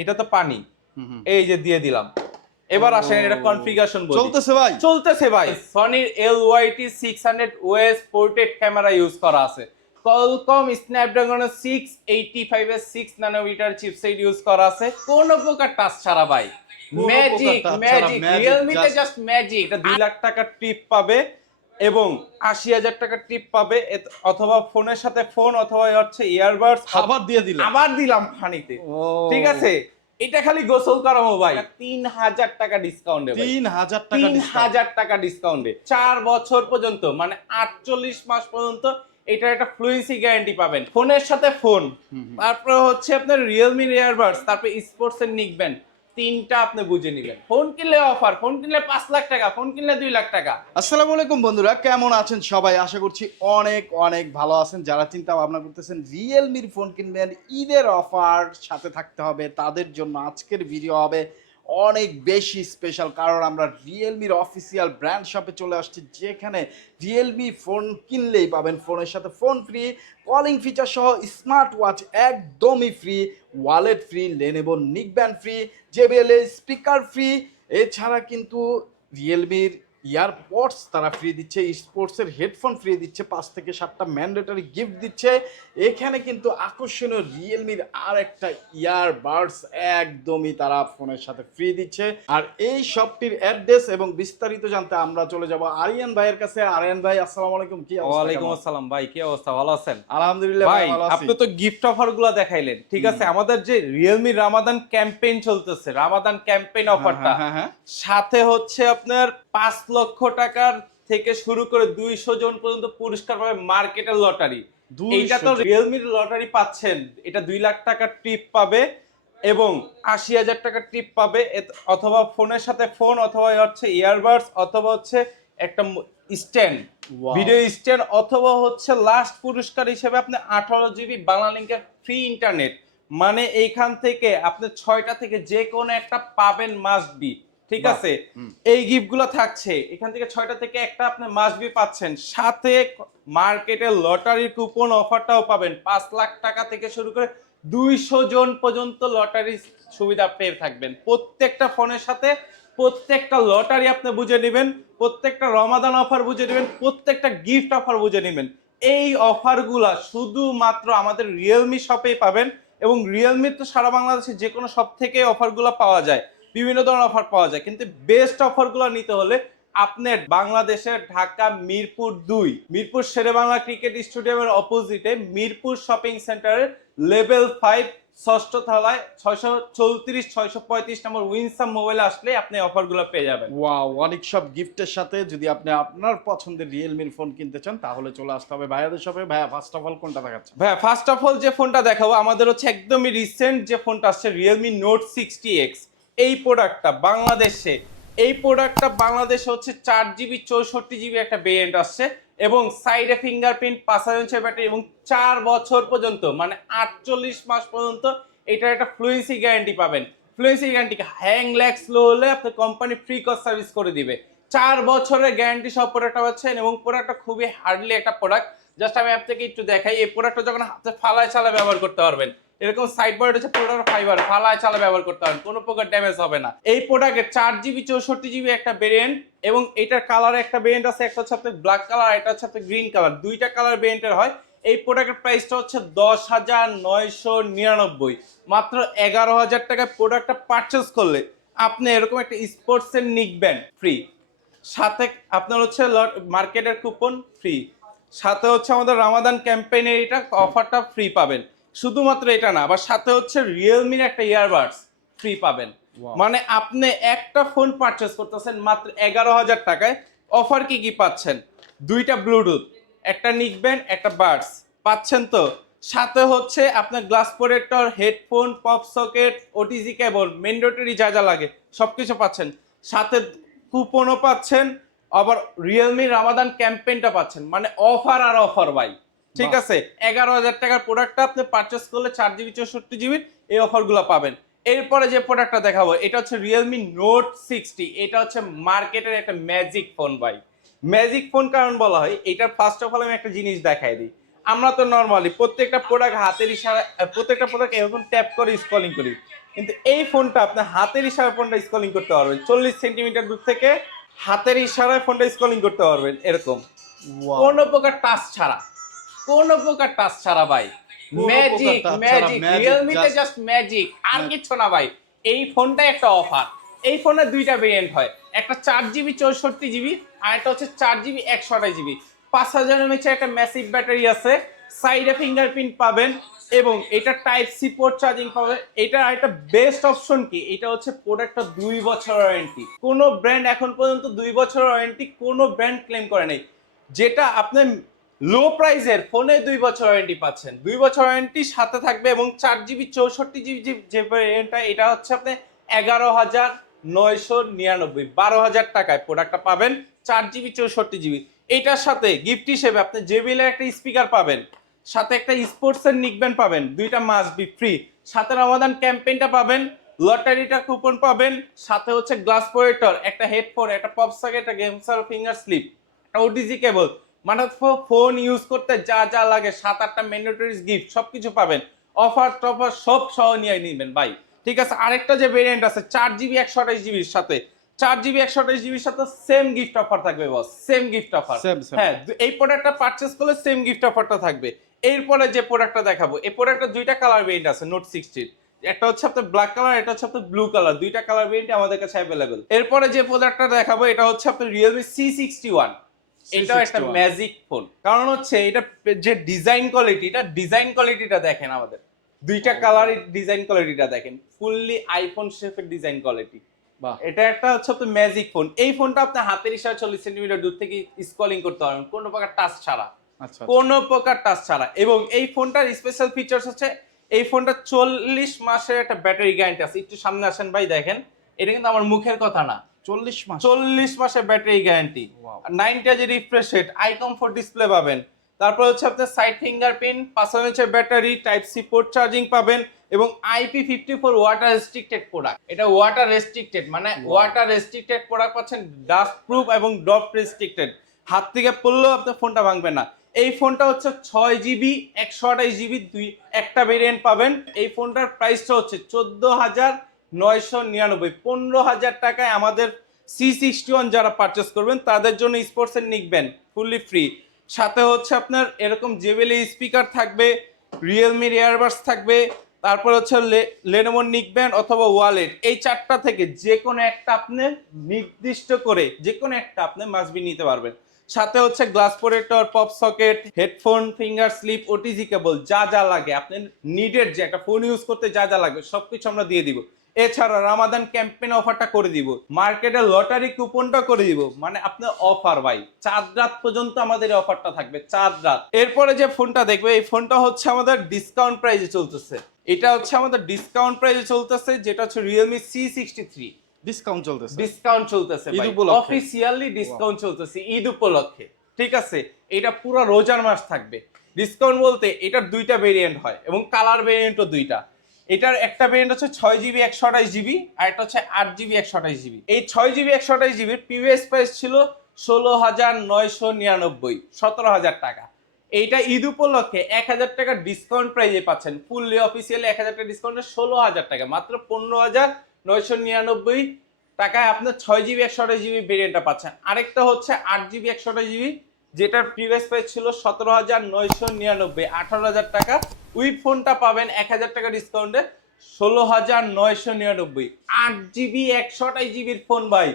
এটা তো পানি। এই যে দিয়ে দিলাম। এবার আসেন এটা কনফিগারেশন বলি। চলতেছে ভাই। চলতেছে ভাই। সনির L YT six hundred OS portrait camera use করা আছে। কলকম এইটি ফাইভ এর সিক্স ন্যানোমিটার চিপসেট ইউজ করা আছে। কোন প্রকার টাচ ছাড়া ভাই। ম্যাজিক ম্যাজিক রিয়েলমিতে জাস্ট ম্যাজিক এটা দুই লাখ টাকার টিপ পাবে। এবং আশি হাজার টাকার টিপ পাবে অথবা ফোনের সাথে ফোন অথবা হচ্ছে ইয়ারবাডস আবার দিয়ে দিলেন আবার দিলাম পানিতে ঠিক আছে? এটা খালি গোসল করাবো ভাই। তিন হাজার টাকা ডিসকাউন্ট তিন হাজার টাকা তিন হাজার টাকা ডিসকাউন্টে চার বছর পর্যন্ত মানে আটচল্লিশ মাস পর্যন্ত এটার একটা ফ্লুয়েন্সি গ্যারান্টি পাবেন। ফোনের সাথে ফোন তারপরে হচ্ছে আপনার রিয়েলমি ইয়ারবাডস তারপরে স্পোর্টস এর নিকবেন তিনটা আপনি বুঝে নিবেন ফোন কিনলে অফার ফোন কিনলে পাঁচ লাখ টাকা, ফোন কিনলে দুই লাখ টাকা। আসসালামু আলাইকুম বন্ধুরা, কেমন আছেন সবাই? আশা করছি অনেক অনেক ভালো আছেন। যারা চিন্তা ভাবনা করতেছেন রিয়েলমির ফোন কিনবেন, ঈদের অফার সাথে থাকতে হবে, তাদের জন্য আজকের ভিডিও হবে অনেক বেশি স্পেশাল কারণ আমরা রিয়েলমির অফিসিয়াল ব্র্যান্ড শপে চলে আসছি, যেখানে রিয়েলমি ফোন কিনলেই পাবেন ফোনের সাথে ফোন ফ্রি কলিং ফিচার সহ স্মার্ট ওয়াচ একদমই free wallet free Lenovo neckband free JBL speaker free এছাড়া কিন্তু রিয়েলমির ইয়ারপডস তারা ফ্রি দিচ্ছে স্পোর্টসের হেডফোন ফ্রি দিচ্ছে পাঁচ থেকে সাতটা ম্যান্ডেটরি গিফট দিচ্ছে। এখানে কিন্তু আকর্ষণীয় রিয়েলমির আর একটা ইয়ারবাডস একদমই তারা ফোনের সাথে ফ্রি দিচ্ছে। আর এই শপটির অ্যাড্রেস এবং বিস্তারিত জানতে আমরা চলে যাব আরিয়ান ভাইয়ের কাছে। আরিয়ান ভাই আসসালামু আলাইকুম কি ওয়ালাইকুম আসসালাম ভাই কি অবস্থা? ভালো আছেন? আলহামদুলিল্লাহ ভাই আপনি তো গিফট অফারগুলা দেখাইলেন ঠিক আছে? আমাদের যে রিয়েলমি রামাদান ক্যাম্পেইন চলতেছে রামাদান ক্যাম্পেইন অফারটা হ্যাঁ, হ্যাঁ, হ্যাঁ। সাথে হচ্ছে আপনার পাঁচ লক্ষ টাকার থেকে শুরু করে দুইশো জন পর্যন্ত পুরস্কার পাবে মার্কেটের লটারি। 200 এইটা তো রিয়েলমির লটারি পাচ্ছেন। এটা দুই লাখ টাকার টিপ পাবে এবং আশি হাজার টাকার টিপ পাবে। অথবা ফোনের সাথে ফোন অথবা হচ্ছে ইয়ারবাডস অথবা হচ্ছে একটা স্ট্যান্ড. ভিডিও স্ট্যান্ড অথবা হচ্ছে লাস্ট পুরস্কার হিসেবে আপনি আঠারো জিবি বাংলা লিঙ্কের ফ্রি ইন্টারনেট মানে এইখান থেকে আপনি ছয়টা থেকে যে কোনো একটা পাবেন মাস্ট বি ঠিক আছে। এই গিফটগুলো থাকছে। এখান থেকে ছয়টা থেকে একটা আপনি মাস্ট বি পাচ্ছেন। সাথে মার্কেটের লটারির কুপন অফারটাও পাবেন। পাঁচ লাখ টাকা থেকে শুরু করে দুইশো জন পর্যন্ত লটারি সুবিধা পেয়ে থাকবেন। প্রত্যেকটা ফোনের সাথে প্রত্যেকটা লটারি আপনি বুঝে নেবেন প্রত্যেকটা রমাদান অফার বুঝে নেবেন প্রত্যেকটা গিফট অফার বুঝে নেবেন। এই অফারগুলা শুধুমাত্র আমাদের রিয়েলমি শপেই পাবেন এবং রিয়েলমির তো সারা বাংলাদেশে যে কোনো শপ থেকে অফারগুলো পাওয়া যায়। বিভিন্ন ধরনের অফার পাওয়া যায়। কিন্তু বেস্ট অফারগুলো নিতে হলে আপনার বাংলাদেশের ঢাকা মিরপুর দুই মিরপুর শেরে বাংলা ক্রিকেট স্টেডিয়ামের অপোজিটে মিরপুর শপিং সেন্টারের লেভেল ফাইভ ষষ্ঠ থালায় ছয়শো চৌত্রিশ ছয়শো পঁয়ত্রিশ নম্বর উইনসাম মোবাইল আসলে আপনি অফারগুলো পেয়ে যাবেন। ওয়াও অনেক সব গিফটের সাথে যদি আপনি আপনার পছন্দের রিয়েলমির ফোন কিনতে চান তাহলে চলে আসতে হবে ভাইয়াদের শপে ভাইয়া ফার্স্ট অফ অল কোনটা দেখাচ্ছে ভাইয়া ফার্স্ট অফ অল যে ফোনটা দেখাবো আমাদের হচ্ছে একদমই রিসেন্ট যে ফোনটা আসছে রিয়েলমি নোট সিক্সটি এক্স এই প্রোডাক্টটা বাংলাদেশে, এই প্রোডাক্টটা বাংলাদেশে হচ্ছে চার জিবি চৌষট্টি জিবি একটা ভেরিয়েন্ট আসছে এবং সাইডে ফিঙ্গারপ্রিন্ট পাঁচ হাজার ব্যাটারি এবং চার বছর পর্যন্ত মানে আটচল্লিশ মাস পর্যন্ত এটার একটা ফ্লুয়েন্সি গ্যারান্টি পাবেন। Fluency guarantee hang lag slow হলে আপনি কোম্পানি ফ্রি কস্ট সার্ভিস করে দিবে। চার বছরের গ্যারান্টি সব প্রোডাক্টটা পাচ্ছেন এবং প্রোডাক্টটা খুবই হার্ডলি একটা প্রোডাক্ট জাস্ট আমি থেকে একটু দেখাই, এই প্রোডাক্টটা যখন হাতে ফালায় চালা ব্যবহার করতে পারবেন। এরকম সাইড বোর্ড হচ্ছে প্রোডাক্ট ফাইবার ফালায় চালা ব্যবহার করতে হবে কোনো প্রকার ড্যামেজ হবে না। এই প্রোডাক্টের চার জিবি চৌষট্টি জিবি একটা ভেরিয়েন্ট এবং এটার কালার একটা ভেরিয়েন্ট আছে, একটা হচ্ছে ব্ল্যাক কালার এটা হচ্ছে আপনার গ্রিন কালার দুইটা কালার ভেরিয়েন্টের হয়। এই প্রোডাক্টের প্রাইসটা হচ্ছে দশ হাজার নয়শো নিরানব্বই। মাত্র এগারো হাজার টাকায় প্রোডাক্টটা পারচেস করলে আপনি এরকম একটা স্পোর্টসের নিকবেন ফ্রি সাথে আপনার হচ্ছে মার্কেটের কুপন ফ্রি সাথে হচ্ছে আমাদের রামাদান ক্যাম্পেইনের এটা অফারটা ফ্রি পাবেন। শুধুমাত্র এটা না আবার সাথে হচ্ছে রিয়েলমির একটা ইয়ারবাডস ফ্রি পাবেন। মানে আপনি একটা ফোন পারচেস করতেছেন মাত্র এগারো হাজার টাকায় অফার কি কি পাচ্ছেন? দুইটা ব্লুটুথ একটা নিকবেন একটা বাডস পাচ্ছেন তো? সাথে হচ্ছে আপনার glass protector headphone pop socket OTG cable mandatory যা যা লাগে সব কিছু পাচ্ছেন। সাথে কুপনও পাচ্ছেন আবার রিয়েলমি রামাদান ক্যাম্পেইনটা পাচ্ছেন। মানে অফার আর অফার ভাই। ঠিক আছে এগারো হাজার টাকার প্রোডাক্টটা আপনি পারচেস করলে চার জিবি চৌষট্টি জিবির এই অফারগুলো পাবেন। এরপরে যে প্রোডাক্টটা দেখাবো এটা হচ্ছে রিয়েলমি নোট সিক্সটি এটা হচ্ছে মার্কেটের একটা ম্যাজিক ফোন ভাই। ম্যাজিক ফোন কারণ বলা হয় এটার ফার্স্ট অফ অল আমি একটা জিনিস দেখাই দিই। আমরা তো নর্মালি প্রত্যেকটা প্রোডাক্ট হাতের ইশারা প্রত্যেকটা প্রোডাক্ট এরকম ট্যাপ করে স্ক্রলিং করি। কিন্তু এই ফোনটা আপনি হাতের ইশারায় ফোনটা স্কলিং করতে পারবেন। চল্লিশ সেন্টিমিটার দূর থেকে হাতের ইশারায় ফোনটা স্কলিং করতে পারবেন এরকম. কোনো প্রকার টাচ ছাড়া। কোনো প্রকার টাচ ছাড়া ভাই? ম্যাজিক ম্যাজিক রিয়েলমিতে জাস্ট ম্যাজিক আর. কিছু না ভাই। এই ফোনটাই একটা অফার এই ফোনের দুইটা ভেরিয়েন্ট হয়। একটা চার জিবি চৌষট্টি জিবি আর একটা হচ্ছে চার জিবি একশো আঠাশ জিবি পাঁচ হাজার এমএচের একটা ম্যাসিভ ব্যাটারি আছে। সাইডে ফিঙ্গারপ্রিন্ট পাবেন এবং এটা টাইপ সি পোর্ট চার্জিং পাবেন এটা একটা বেস্ট অপশন কি? এটা হচ্ছে প্রোডাক্টটা দুই বছর ওয়ারেন্টি কোনো ব্র্যান্ড এখন পর্যন্ত দুই বছর ওয়ারেন্টি কোনো ব্র্যান্ড ক্লেম করে নাই। যেটা আপনি লো প্রাইজের ফোনে দুই বছর ওয়ারেন্টি পাচ্ছেন। দুই বছর ওয়ারেন্টি সাথে থাকবে এবং চার জিবি চৌষট্টি জিবি যে ভ্যারিয়েন্টটা এটা হচ্ছে আপনি এগারো হাজার নয়শো নিরানব্বই, বারো হাজার টাকায় প্রোডাক্টটা পাবেন, চার জিবি চৌষট্টি জিবি এটার সাথে গিফট হিসেবে আপনি জেবিএলের একটা স্পিকার পাবেন, সাথে একটা স্পোর্টসের নিকবেন পাবেন, দুইটা মাস্ট বি ফ্রি সাথে রমাদান ক্যাম্পেইনটা পাবেন লটারিটা কুপন পাবেন, সাথে হচ্ছে গ্লাস প্রোয়েটর একটা হেডফোন একটা পপ সকেট একটা গেমসার ফিঙ্গার স্লিপ একটা ওটিজি কেবল মানে ফোন ইউজ করতে যা যা লাগে সাত আটটা ম্যান্ডেটরিজ গিফট সবকিছু পাবেন। অফার টফার সব সহ নিয়ে নেবেন ভাই। ঠিক আছে আরেকটা যে ভেরিয়েন্ট আছে চার জিবি একশো আঠাশ জিবির সাথে। চার জিবি একশো আঠাশ জিবির সাথে সেম গিফট অফার থাকবে বস সেম গিফট অফার. হ্যাঁ এই প্রোডাক্টটা পারচেস করলে সেম গিফট অফারটা থাকবে। এরপরে যে প্রোডাক্টটা দেখাবো এই প্রোডাক্টটা দুইটা কালার ভেরিয়েন্ট আছে নোট সিক্সটির একটা হচ্ছে আপনার ব্ল্যাক কালার এটা হচ্ছে আপনার ব্লু কালার দুইটা কালার ভেরিয়েন্ট আমাদের কাছে অ্যাভেলেবেল এরপরে যে প্রোডাক্টটা দেখাবো এটা হচ্ছে আপনার রিয়েলমি সি সিক্সটি ওয়ান এটাও একটা C61 ম্যাজিক ফোন কারণ হচ্ছে এটা যে ডিজাইন কোয়ালিটি এটা ডিজাইন কোয়ালিটিটা দেখেন আমাদের। দুইটা কালারের ডিজাইন কোয়ালিটিটা দেখেন। ফুললি আইফোন শেপের ডিজাইন কোয়ালিটি এটা একটা হচ্ছে আপনার ম্যাজিক ফোন এই ফোনটা আপনি হাতের ইশারা চল্লিশ সেন্টিমিটার দূর থেকে স্কলিং করতে পারবেন। কোনো প্রকার টাচ ছাড়া। আচ্ছা কোনো প্রকার টাচ ছাড়া। এবং এই ফোনটার স্পেশাল ফিচার্স হচ্ছে এই ফোনটা চল্লিশ মাসের একটা ব্যাটারি গ্যারান্টি আছে। একটু সামনে আসেন ভাই দেখেন। এটা কিন্তু আমার মুখের কথা না। চল্লিশ মাস। চল্লিশ মাসের ব্যাটারি গ্যারান্টি. নাইনটা যে refresh rate eye comfort display পাবেন। তারপর হচ্ছে আপনার সাইড ফিঙ্গারপ্রিন্ট পাঁচ ইঞ্চের battery type C port charging পাবেন এবং IP fifty four water restricted product এটা ওয়াটার রেস্ট্রিক্টেড মানে ওয়াটার রেস্ট্রিক্টেড প্রোডাক্ট পাচ্ছেন ডাস্ট প্রুফ এবং ড্রপ রেস্ট্রিক্টেড হাত থেকে পড়লেও আপনার ফোনটা ভাঙবে না। এই ফোনটা হচ্ছে ছয় জিবি একশো আঠাশ জিবি দুই একটা ভেরিয়েন্ট পাবেন। এই ফোনটার প্রাইসটা হচ্ছে চোদ্দ হাজার নয়শো নিরানব্বই। পনেরো হাজার টাকায় আমাদের সি সিক্সটি ওয়ান যারা পারচেস করবেন, তাদের জন্য স্পোর্টসের নিকবেন ফুললি ফ্রি সাথে হচ্ছে আপনার এরকম জেবেলে স্পিকার থাকবে রিয়েলমির এয়ারবাস থাকবে, তারপর হচ্ছে লেনোভোর নিকব্যান্ড অথবা ওয়ালেট এই চারটা থেকে যে কোনো একটা আপনি নির্দিষ্ট করে, যে কোনো একটা আপনি মাসবি নিতে পারবেন। সাথে হচ্ছে glass protector pop socket headphone finger sleeve OTG cable যা যা লাগে। আপনি নিডেড যে একটা ফোন ইউজ করতে যা যা লাগবে, সবকিছু আমরা দিয়ে দিব। এছাড়া রামাদান ক্যাম্পেইন অফারটা করে দিব। মার্কেটে লটারি কুপনটা করে দিব। মানে আপনার অফার ভাই। চার রাত পর্যন্ত আমাদের অফারটা থাকবে চার রাত। এরপরে যে ফোনটা দেখবে এই ফোনটা হচ্ছে আমাদের ডিসকাউন্ট প্রাইসে চলতেছে। এটা হচ্ছে আমাদের ডিসকাউন্ট প্রাইসে চলতেছে যেটা হচ্ছে Realme C sixty three discount চলতেছে ডিসকাউন্ট চলতেছে অফিসিয়ালি ডিসকাউন্ট চলতেছে ঈদ উপলক্ষে। ঠিক আছে? এটা পুরো রোজার মাস থাকবে। ডিসকাউন্ট বলতে এটার দুইটা ভেরিয়েন্ট হয় এবং কালার ভেরিয়েন্টও দুইটা। এটার একটা ভেরিয়েন্ট হচ্ছে ছয় জিবি একশো আঠাশ জিবি আর একটা হচ্ছে আট জিবি একশো আঠাশ জিবি এই ছয় জিবি একশো আঠাশ জিবির প্রিভিয়াস প্রাইস ছিল ষোলো হাজার নয়শো নিরানব্বই, সতেরো হাজার টাকা। এইটা ঈদ উপলক্ষে এক হাজার টাকা ডিসকাউন্ট প্রাইজে পাচ্ছেন। ফুললি অফিসিয়ালি এক হাজার টাকা ডিসকাউন্টে ষোলো হাজার টাকা, মাত্র পনেরো হাজার নয়শো নিরানব্বই টাকায় আপনার ছয় জিবি একশো আঠাশ জিবি ভেরিয়েন্টটা পাচ্ছেন। আরেকটা হচ্ছে আট জিবি একশো আঠাশ জিবি যেটার প্রিভিয়াস প্রাইস ছিল সতেরো হাজার নয়শো নিরানব্বই। আঠারো হাজার টাকা। ওই ফোনটা পাবেন এক হাজার টাকা ডিসকাউন্টে ষোলো হাজার নয়শো নিরানব্বই। আট জিবি একশো আঠাশ জিবির ফোন ভাই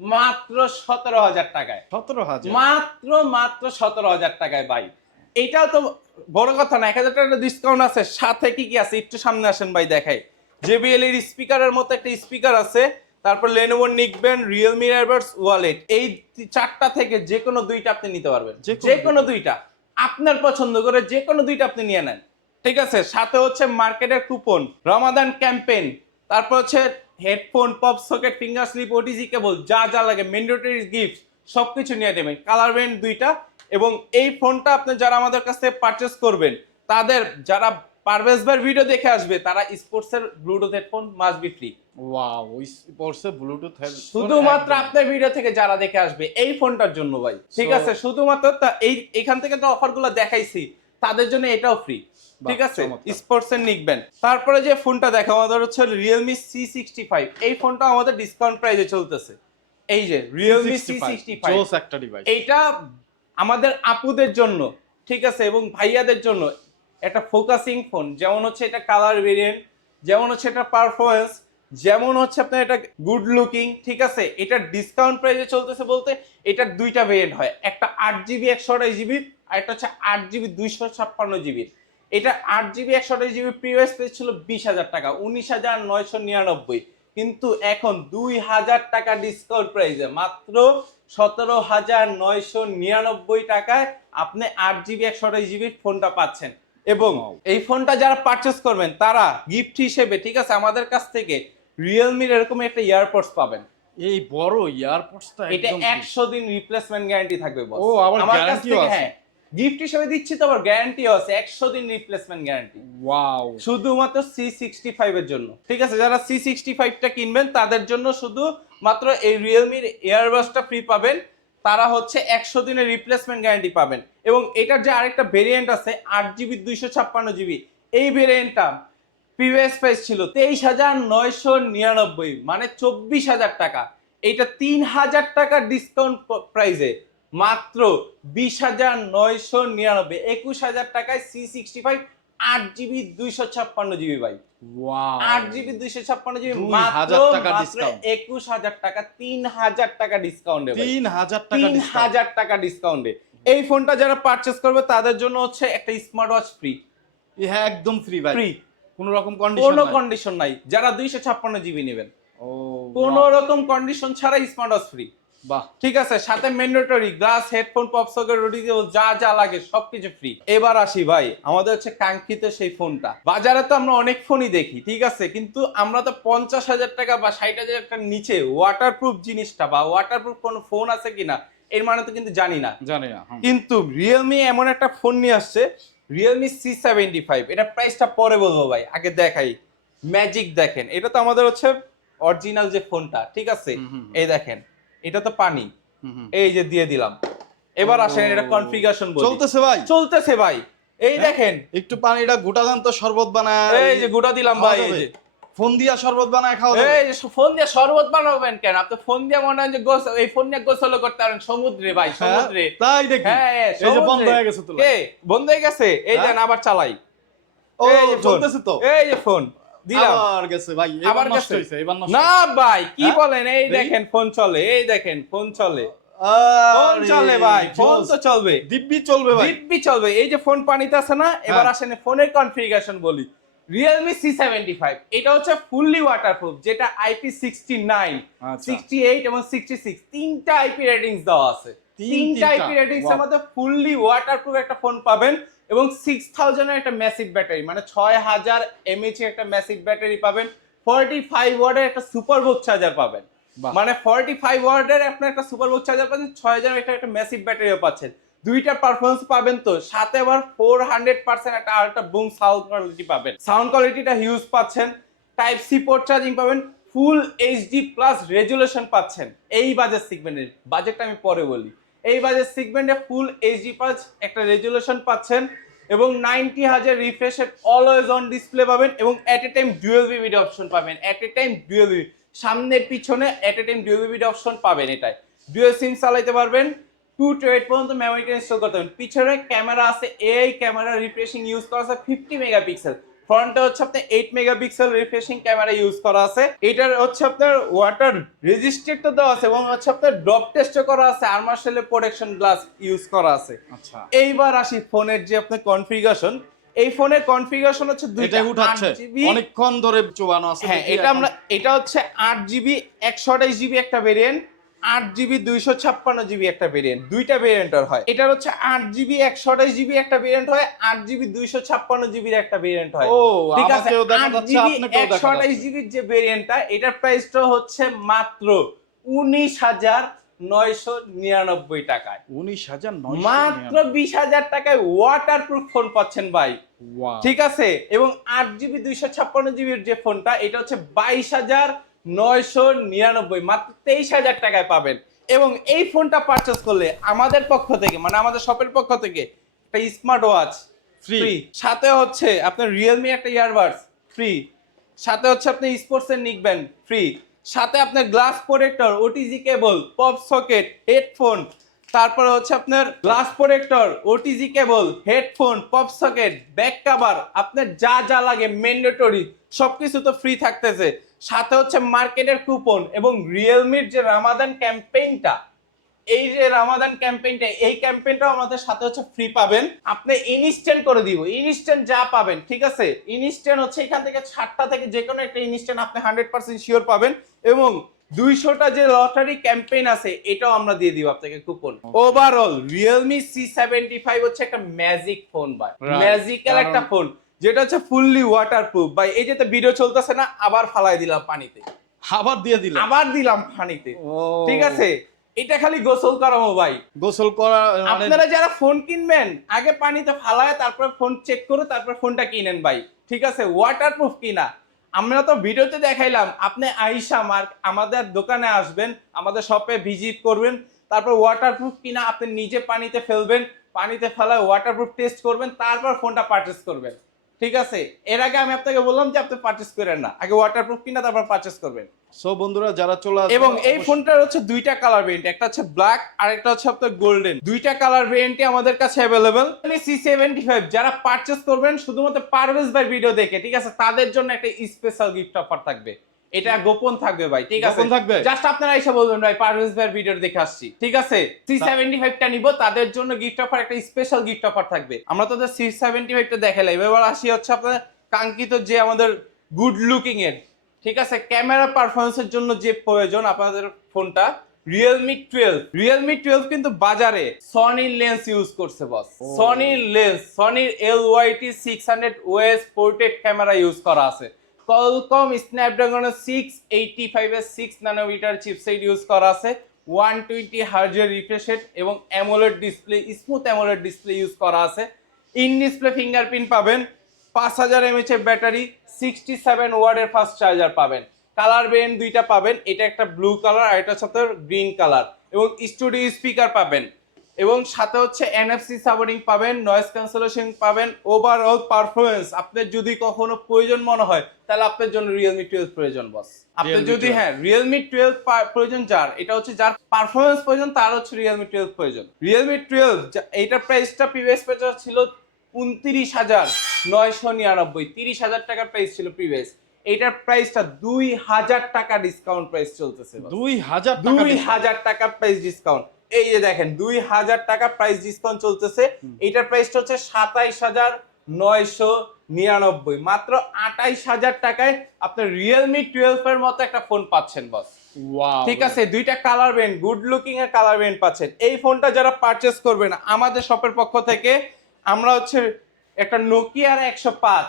মাত্র সতেরো হাজার টাকায়। সতেরো হাজার? মাত্র মাত্র সতেরো হাজার টাকায় ভাই। এটাও তো বড় কথা না এক হাজার টাকা ডিসকাউন্ট আছে। সাথে কি কি আছে? একটু সামনে আসেন ভাই দেখাই। জেবিএল এর স্পিকারের মতো একটা স্পিকার আছে। তারপর Lenovo neckband Realme earbuds wallet এই চারটা থেকে যে কোনো দুইটা আপনি নিতে পারবেন। যে কোনো দুইটা। আপনার পছন্দ করে যে কোনো দুইটা আপনি নিয়ে নেন। ঠিক আছে? সাথে হচ্ছে মার্কেটের কুপন রমাদান ক্যাম্পেইন তারপর হচ্ছে headphone pop socket finger sleeve OTG cable যা যা লাগে ম্যান্ডেটরি গিফট সবকিছু নিয়ে নেবেন। কালার ব্যান্ড দুইটা এবং এই ফোনটা আপনি যারা আমাদের কাছ থেকে পারচেস করবেন তাদের যারা পারভেজ ভাইয়ের ভিডিও দেখে আসবে তারা স্পোর্টসের Bluetooth headphone must be free wow পড়ছে ব্লুটুথ শুধুমাত্র আপনার ভিডিও থেকে যারা দেখে আসবে এই ফোনটার জন্য ভাই। ঠিক আছে শুধুমাত্র তা এই এখান থেকে তো অফারগুলো দেখাইছি তাদের জন্য এটাও ফ্রি ঠিক আছে স্পোর্টস এর নিকবেন। তারপরে যে ফোনটা দেখো আমাদের হচ্ছে সিক্সটি ফাইভ এই ফোনটা আমাদের ডিসকাউন্ট প্রাইসে চলতেছে। এই যে সিক্সটি ফাইভ জোস একটা ডিভাইস এইটা আমাদের আপুদের জন্য ঠিক আছে এবং ভাইয়াদের জন্য। একটা ফোকাসিং ফোন যেমন হচ্ছে এটা কালার ভেরিয়েন্ট যেমন হচ্ছে এটা পারফরমেন্স যেমন হচ্ছে আপনার এটা গুড লুকিং ঠিক আছে? এটা ডিসকাউন্ট প্রাইসে চলতেছে বলতে এটার দুইটা ভেরিয়েন্ট হয়। একটা আট জিবি একশো আঠাশ জিবি আর একটা হচ্ছে আট জিবি দুইশো ছাপ্পান্ন জিবি এটা আট জিবি একশো আঠাশ জিবি প্রিভিয়াস প্রাইস ছিল বিশ হাজার টাকা, উনিশ হাজার নয়শো নিরানব্বই। কিন্তু এখন দুই হাজার টাকা ডিসকাউন্ট প্রাইসে মাত্র সতেরো হাজার নয়শো নিরানব্বই টাকায় আপনি আট জিবি একশো আঠাশ জিবির ফোনটা পাচ্ছেন। এবং এই ফোনটা যারা পারচেস করবেন তারা গিফট হিসেবে ঠিক আছে আমাদের কাছ থেকে রিয়েলমির এরকম একটা ইয়ারপডস পাবেন। এই বড় ইয়ারপডসটা এটা একদম একশো দিন রিপ্লেসমেন্ট গ্যারান্টি থাকবে boss। ও, আবার থেকে আছে। হ্যাঁ গিফট হিসেবে দিচ্ছি তো আবার গ্যারান্টি আছে একশো দিন রিপ্লেসমেন্ট গ্যারান্টি ওয়াও শুধুমাত্র সি সিক্সটি ফাইভের জন্য। ঠিক আছে যারা সি সিক্সটি ফাইভটা কিনবেন তাদের জন্য শুধু মাত্র এই রিয়েলমির এয়ারবাসটা ফ্রি পাবেন। তারা হচ্ছে একশো দিনের রিপ্লেসমেন্ট গ্যারান্টি পাবেন। এবং এটার যে আরেকটা ভেরিয়েন্ট আছে, আট জিবি, দুইশো ছাপ্পান্ন জিবি, এই ভেরিয়েন্টটা প্রিভিয়াস প্রাইস ছিল তেইশ হাজার নয়শো নিরানব্বই মানে চব্বিশ হাজার টাকা। এটা তিন হাজার টাকার ডিসকাউন্ট প্রাইসে মাত্র বিশ হাজার নয়শো নিরানব্বই, একুশ হাজার টাকায় সি সিক্সটি ফাইভ আট জিবি দুইশো ছাপ্পান্ন জিবি ভাই। আট জিবি দুইশো ছাপ্পান্ন জিবি একুশ হাজার টাকা তিন হাজার টাকা ডিসকাউন্টে তিন হাজার টাকা তিন হাজার টাকা ডিসকাউন্টে এই ফোনটা যারা পারচেস করবে তাদের জন্য হচ্ছে একটা স্মার্ট ওয়াচ ফ্রি হ্যাঁ একদম ফ্রি ভাই। ফ্রি কোনো রকম কন্ডিশন কোনো কন্ডিশন নাই। যারা দুইশো ছাপ্পান্ন জিবি নেবেন। ও কোনো রকম কন্ডিশন ছাড়া স্মার্ট ওয়াচ ফ্রি ঠিক আছে সাথে mandatory glass headphone pop socket rodeo যা যা লাগে সবকিছু ফ্রি এবার আসি ভাই আমাদের হচ্ছে কাঙ্ক্ষিত সেই ফোনটা বাজারে তো আমরা অনেক ফোনই দেখি ঠিক আছে? কিন্তু আমরা তো পঞ্চাশ হাজার টাকা বা ষাট হাজার টাকার নিচে ওয়াটারপ্রুফ জিনিসটা বা ওয়াটারপ্রুফ কোনো ফোন আছে কিনা এর মানে তো কিন্তু জানি না। জানি না কিন্তু রিয়েলমি এমন একটা ফোন নিয়ে আসছে রিয়েলমি সি সেভেন্টি ফাইভ এটা প্রাইসটা পরে বলব ভাই আগে দেখাই। ম্যাজিক দেখেন এটা তো আমাদের হচ্ছে অরিজিনাল যে ফোনটা ঠিক আছে। এই দেখেন এটা তো পানি। এই যে দিয়ে দিলাম। এবার আসেন এটা কনফিগারেশন বলি। চলতেছে ভাই। চলতেছে ভাই। এই হ্যাঁ? দেখেন। একটু পানিটা গোটা তো শরবত বানায়। এই যে গুটা দিলাম ভাই এই যে। ফোন দিয়া শরবত বানায় খাওয়া এই যে ফোন দিয়ে শরবত বানাবেন কেন? আপনি ফোন দিয়ে মনে হয় যে গোসল এই ফোন দিয়ে গোসল করতে পারেন সমুদ্রে ভাই হ্যাঁ? সমুদ্রে। তাই দেখি হ্যাঁ হ্যাঁ, এই যে বন্ধ হয়ে গেছে তো কে? বন্ধ হয়ে গেছে? এই? দেন আবার চালাই। ও এই যে চলতেছে তো। এই যে ফোন। দিলাম। আবার গেছে ভাই আবার নষ্ট হইছে এবার নষ্ট না ভাই কি হ্যাঁ? বলেন? এই দেখেন ফোন চলে এই দেখেন ফোন চলে। ফোন চলে ভাই ফোন তো চলবে। দিব্যি চলবে ভাই। দিব্যি চলবে। এই যে ফোন পানিতে আছে না এবার হ্যাঁ। আসেন ফোনের কনফিগারেশন বলি। রিয়েলমি সি সেভেন্টি ফাইভ এটা হচ্ছে ফুললি ওয়াটারপ্রুফ যেটা IP sixty nine. Sixty eight এবং সিক্সটি সিক্স তিনটা আইপি রেটিংস দেওয়া আছে। তিনটা? IP ratings. এর মধ্যে ফুললি ওয়াটারপ্রুফ একটা ফোন পাবেন। এবং সিক্স থাউজেন্ডের একটা ম্যাসিভ ব্যাটারি মানে ছয় হাজার এমএইচ একটা ম্যাসিভ ব্যাটারি পাবেন। ফর্টি ফাইভ ওয়ার্ডের একটা সুপার বুক চার্জার পাবেন মানে ফর্টি ফাইভ ওয়ার্ডের আপনার একটা সুপার বুক চার্জার পাচ্ছেন ছয় হাজার একটা একটা ম্যাসিভ ব্যাটারিও পাচ্ছেন। দুইটা পারফরমেন্স পাবেন তো সাথে আবার ফোর হান্ড্রেড পার্সেন্ট একটা আরেকটা বুম সাউন্ড কোয়ালিটি পাবেন। সাউন্ড কোয়ালিটিটা হিউজ পাচ্ছেন। টাইপ সি পোর্ট চার্জিং পাবেন ফুল এইচডি প্লাস রেজুলেশন পাচ্ছেন। এই বাজেট সিগমেন্টের বাজেটটা আমি পরে বলি। এই বাজেট সিগমেন্টে ফুল এইচডি প্লাস একটা রেজুলেশন পাচ্ছেন এবং নাইনটি হাজার রিফ্রেশের অলওয়েজ অন ডিসপ্লে পাবেন এবং এট এ টাইম ডুয়েল বিবিডি অপশন পাবেন। এট এ টাইম ডুয়েল বিবি সামনে পিছনে এট এ টাইম ডুয়েল বিবিডি অপশন পাবেন এটাই। ডুয়েল সিম চালাইতে পারবেন টু টু এইট পর্যন্ত মেমোরিটা ইনস্টল করতে পারবেন। পিছনে ক্যামেরা আছে এআই ক্যামেরা রিফ্রেশিং ইউজ করা আছে ফিফটি মেগাপিক্সেল ফ্রন্টে হচ্ছে আপনার eight megapixel refreshing camera use করা আছে। এটার হচ্ছে আপনার ওয়াটার রেজিস্ট্রেট তো দেওয়া আছে এবং হচ্ছে আপনার ড্রপ টেস্টও করা আছে আর্মার্সেলের প্রোটেকশন গ্লাস ইউজ করা আছে। আচ্ছা। এইবার আসি ফোনের যে আপনার কনফিগারেশন এই ফোনের কনফিগারেশন হচ্ছে দুইটা উঠাচ্ছে। অনেকক্ষণ ধরে চোবানো আছে। হ্যাঁ এটা আমরা এটা হচ্ছে আট জিবি একশো জিবি একটা ভেরিয়েন্ট আট জিবি দুইশো ছাপ্পান্ন জিবি একটা ভেরিয়েন্ট দুইটা ভেরিয়েন্টের হয়। এটার হচ্ছে আট জিবি একশো আঠাইশ জিবি একটা ভেরিয়েন্ট হয় আট জিবি দুইশো ছাপ্পান্ন জিবির একটা ভেরিয়েন্ট হয়। ও ঠিক আছে? আট জিবি একশো যাচ্ছে। জিবির যে ভেরিয়েন্টটা এটার প্রাইসটা হচ্ছে মাত্র উনিশ হাজার নয়শো নিরানব্বই টাকায়। উনিশ হাজার মাত্র বিশ হাজার টাকায় ওয়াটার প্রুফ ফোন পাচ্ছেন ভাই। ঠিক আছে? এবং আট জিবি দুইশো ছাপ্পান্ন জিবির যে ফোনটা এটা হচ্ছে বাইশ হাজার নয়শো নিরানব্বই মাত্র তেইশ হাজার টাকায় পাবেন। এবং এই ফোনটা পারচেস করলে আমাদের পক্ষ থেকে মানে আমাদের শপের পক্ষ থেকে একটা স্মার্ট ওয়াচ ফ্রি সাথে হচ্ছে আপনার রিয়েলমি একটা ইয়ারবাডস ফ্রি সাথে হচ্ছে আপনি স্পোর্টস এর নিকবেন ফ্রি সাথে আপনার glass protector OTG cable pop socket headphone তারপরে হচ্ছে আপনার glass protector OTG cable headphone pop socket back cover আপনার যা যা লাগে ম্যান্ডেটরি সবকিছু তো ফ্রি থাকতেছে। সাথে হচ্ছে মার্কেটের কুপন এবং রিয়েলমির যে রামাদান ক্যাম্পেইনটা এই যে রামাদান ক্যাম্পেইনটা এই ক্যাম্পেইনটাও আমাদের সাথে হচ্ছে ফ্রি পাবেন। আপনি ইনস্ট্যান্ট করে দিব। ইনস্ট্যান্ট যা পাবেন ঠিক আছে? ইনস্ট্যান্ট হচ্ছে এখান থেকে ছাড়টা থেকে যে কোনো একটা ইনস্ট্যান্ট আপনি হান্ড্রেড পার্সেন্ট শিওর পাবেন এবং দুইশোটা যে লটারি ক্যাম্পেইন আছে এটাও আমরা দিয়ে দিব আপনাকে coupon overall Realme C seventy five হচ্ছে একটা ম্যাজিক ফোন Right. ম্যাজিক্যাল একটা ফোন যেটা হচ্ছে ফুললি ওয়াটার প্রুফ ভাই এই যে ভিডিও চলতেছে না আবার ফালাই দিলাম পানিতে। আবার দিয়ে দিলাম। আবার দিলাম পানিতে। ঠিক আছে? এটা খালি গোসল করাবো ভাই। গোসল করা মানে আপনারা যারা ফোন কিনবেন আগে পানিতে ফালায় তারপর ফোন চেক করে তারপর ফোনটা কিনেন ভাই। ঠিক আছে? ওয়াটারপ্রুফ কিনা। আমরা তো ভিডিওতে দেখাইলাম আপনি আইসা মার্ক আমাদের দোকানে আসবেন আমাদের শপে ভিজিট করবেন তারপর ওয়াটারপ্রুফ কিনা আপনি নিজে পানিতে ফেলবেন পানিতে ফেলায় ওয়াটারপ্রুফ টেস্ট করবেন তারপর ফোনটা পারচেস করবেন। ঠিক আছে? এর আগে আমি আপনাকে বললাম যে আপনি পারচেস করেন না। আগে ওয়াটারপ্রুফ কিনা তারপর পারচেস করবেন। সো বন্ধুরা যারা চলে আসবে এবং এই ফোনটার হচ্ছে দুইটা কালার ভেরিয়েন্ট একটা হচ্ছে ব্ল্যাক আর একটা হচ্ছে আপনার গোল্ডেন দুইটা কালার ভেরিয়েন্টই আমাদের কাছে अवेलेबल সি সেভেন্টি ফাইভ যারা পারচেস করবেন শুধুমাত্র পারভেজ ভাই ভিডিও দেখে ঠিক আছে? তাদের জন্য একটা স্পেশাল গিফট অফার থাকবে। এটা গোপন থাকবে ভাই ঠিক আছে? গোপন থাকবে? জাস্ট আপনারা এসে বলবেন ভাই পারভেজ ভাইয়ের ভিডিও দেখে আসছি ঠিক আছে? সি সেভেন্টি ফাইভটা নিব তাদের জন্য গিফট অফার একটা স্পেশাল গিফট অফার থাকবে। আমরা তাদের সি সেভেন্টি ফাইভটা দেখালাম এবার আসি হচ্ছে আপনাদের কাঙ্ক্ষিত যে আমাদের গুড লুকিং এর ঠিক আছে? ক্যামেরা পারফরমেন্সের জন্য যে প্রয়োজন আপনাদের ফোনটা রিয়েলমি টুয়েলভ রিয়েলমি টুয়েলভ কিন্তু বাজারে সনির লেন্স ইউজ করছে বস ও। সনির lens সনির L YT six hundred OS portrait camera use করা আছে। কলকম স্ন্যাপড্রাগনের সিক্স এইটি ফাইভের সিক্স ন্যানোমিটার চিপসেট ইউজ করা আছে। ওয়ান টোয়েন্টি হার্জের রিফ্রেশ এবং AMOLED display smooth AMOLED display use করা আছে। ইন ডিসপ্লে ফিঙ্গারপ্রিন্ট পাবেন, পাঁচ হাজার এমএচ এর ব্যাটারি সিক্সটি সেভেন ওয়ার্ডের ফাস্ট চার্জার পাবেন। কালার ভেরিয়েন্ট দুইটা পাবেন, এটা একটা ব্লু কালার আর এটা সাথে গ্রিন কালার এবং স্টুডিও স্পিকার পাবেন। এবং সাথে হচ্ছে এনএফসি সাপোর্টিং পাবেন নয়েজ ক্যান্সেলেশন পাবেন ওভারঅল পারফরমেন্স আপনার যদি কখনো প্রয়োজন মনে হয় তাহলে আপনার জন্য রিয়েলমি টুয়েলভ প্রয়োজন বস আপনার যদি হ্যাঁ রিয়েলমি টুয়েলভ প্রয়োজন যার এটা হচ্ছে যার পারফরমেন্স প্রয়োজন তার হচ্ছে রিয়েলমি টুয়েলভ প্রয়োজন। রিয়েলমি টুয়েলভ এইটার প্রাইসটা প্রিভিয়াস প্রাইস ছিল উনত্রিশ হাজার নয়শো নিরানব্বই তিরিশ হাজার টাকার প্রাইস ছিল প্রিভিয়াস এইটার প্রাইসটা দুই হাজার টাকা ডিসকাউন্ট প্রাইস চলতেছে। দুই হাজার টাকা দুই। হাজার টাকা প্রাইস ডিসকাউন্ট এই যে দেখেন দুই হাজার টাকা প্রাইস ডিসকাউন্ট চলতেছে। এইটার প্রাইসটা হচ্ছে সাতাইশ হাজার নয়শো নিরানব্বই। মাত্র আটাইশ হাজার টাকায় আপনার রিয়েলমি টুয়েলভ এর মতো একটা ফোন পাচ্ছেন বস ঠিক আছে দুইটা কালার বেন গুড লুকিং এর কালার বেন পাচ্ছেন। এই ফোনটা যারা পারচেস করবেন আমাদের শপের পক্ষ থেকে আমরা হচ্ছে একটা নোকিয়ার একশো পাঁচ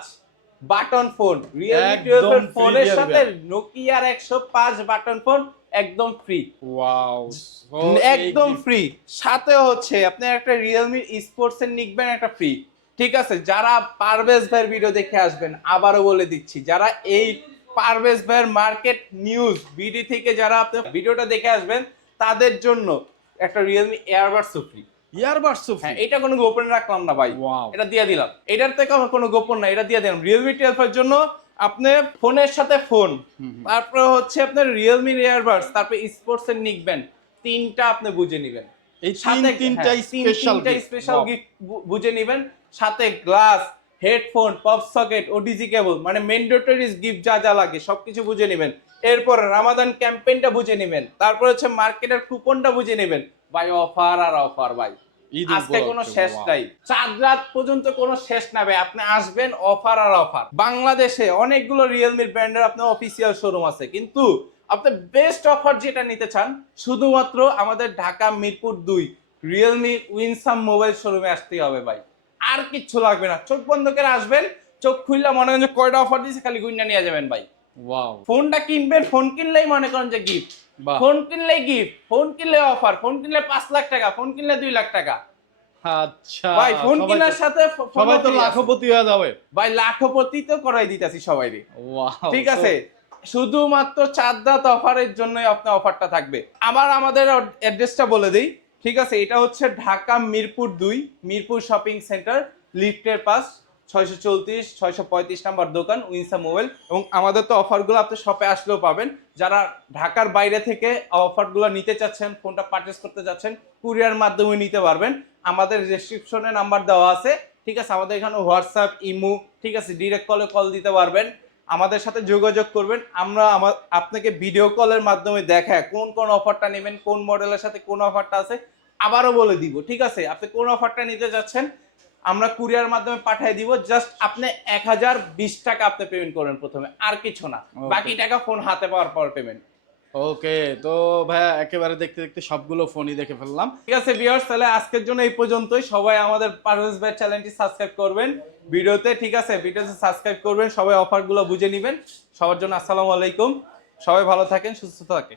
বাটন ফোন রিয়েলমি টুয়েলভ এর ফোনের সাথে। নোকিয়ার একশো পাঁচ বাটন ফোন একদম ফ্রি so একদম ফ্রি সাথে হচ্ছে আপনি একটা রিয়েলমি স্পোর্টস এর নিকবেন একটা ফ্রি ঠিক আছে? যারা পারভেজ ভাইয়ের ভিডিও দেখে আসবেন আবারও বলে দিচ্ছি যারা এই পারভেজ ভাইয়ের মার্কেট নিউজ বিডি থেকে যারা আপনি ভিডিওটা দেখে আসবেন তাদের জন্য একটা রিয়েলমি এয়ারবাডস ফ্রি তো হ্যাঁ এটা কোনো গোপন রাখলাম না ভাই. এটা দিয়ে দিলাম। এটার থেকে আমার কোনো গোপন না এটা দিয়ে দিলাম। রিয়েলমি টুয়েলভ এর জন্য আপনি ফোনের সাথে ফোন তারপরে হচ্ছে আপনার রিয়েলমি এয়ারবাডস তারপরে স্পোর্টস এর নিকবেন তিনটা আপনি বুঝে নেবেন। এই সাথে তিনটা হ্যাঁ, স্পেশাল তিনটা স্পেশাল গিফট বুঝে নেবেন। সাথে glass headphone pop socket OTG cable মানে ম্যান্ডেটরি গিফট যা যা লাগে সবকিছু বুঝে নেবেন। এরপর রামাদান ক্যাম্পেইনটা বুঝে নেবেন। তারপর হচ্ছে মার্কেটের কুপনটা বুঝে নেবেন। ভাই অফার আর অফার ভাই। আজকে কোনো শেষ নাই। চাঁদ রাত পর্যন্ত কোনো শেষ না ভাই। আপনি আসবেন অফার আর অফার। বাংলাদেশে অনেকগুলো রিয়েলমির ব্র্যান্ডের আপনার অফিসিয়াল শোরুম আছে। কিন্তু আপনি বেস্ট অফার যেটা নিতে চান শুধুমাত্র আমাদের ঢাকা মিরপুর দুই রিয়েলমি উইনসাম মোবাইল শোরুমে আসতেই হবে ভাই। আর কিচ্ছু লাগবে না। চোখ বন্ধ করে আসবেন চোখ খুললে মনে হয় যে কয়টা অফার দিয়েছে খালি গুইনা নিয়ে যাবেন ভাই। ফোনটা কিনবেন ফোন কিনলেই মনে করেন যে গিফট। ফোন কিনলে গিফট ফোন কিনলে অফার ফোন কিনলে পাঁচ লাখ টাকা ফোন কিনলে দুই লাখ টাকা। আচ্ছা ভাই ফোন কেনার সাথে সবাই তো। লাখপতি হয়ে যাবে। ভাই লাখপতি তো করাই দিতেছি সবাই রে Wow, ঠিক আছে? শুধুমাত্র চার দাঁত অফারের জন্যই আপনার অফারটা থাকবে। আবার আমাদের অ্যাড্রেসটা বলে দিই। ঠিক আছে? এটা হচ্ছে ঢাকা মিরপুর দুই মিরপুর শপিং সেন্টার লিফটের পাস ছয়শো চৌত্রিশ, ছয়শো পঁয়ত্রিশ নাম্বার দোকান উইনসা মোবাইল এবং আমাদের তো অফারগুলো আপনি শপে আসলেও পাবেন। যারা ঢাকার বাইরে থেকে অফারগুলো নিতে চাচ্ছেন ফোনটা পারচেস করতে যাচ্ছেন কুরিয়ার মাধ্যমে নিতে পারবেন। আমাদের রেস্ট্রিকশনে নাম্বার দেওয়া আছে। ঠিক আছে, আমাদের এখানে হোয়াটসঅ্যাপ ইমো ঠিক আছে ডিরেক্ট কলে কল দিতে পারবেন। আমাদের সাথে যোগাযোগ করবেন। আমরা আমার আপনাকে ভিডিও কলের মাধ্যমে দেখায় কোন কোন অফারটা নেবেন, কোন মডেলের সাথে কোন অফারটা আছে, আবারও বলে দিব। ঠিক আছে, আপনি কোন অফারটা নিতে যাচ্ছেন আমরা কুরিয়ার মাধ্যমে পাঠিয়ে দিব জাস্ট আপনি এক হাজার বিশ টাকা আপনি পেমেন্ট করবেন প্রথমে আর কিছু না। বাকি টাকা ফোন হাতে পাওয়ার পর পেমেন্ট ওকে তো ভাইয়া একেবারে দেখতে দেখতে সবগুলো ফোনই দেখে ফেললাম। ঠিক আছে ভিউয়ার্স তাহলে আজকের জন্য এই পর্যন্তই। সবাই আমাদের পারভেজ ভাই চ্যানেলটি সাবস্ক্রাইব করবেন। ভিডিওতে ঠিক আছে ভিডিওতে সাবস্ক্রাইব করবেন সবাই অফারগুলো বুঝে নেবেন। সবার জন্য আসসালামু আলাইকুম। সবাই ভালো থাকেন সুস্থ থাকেন।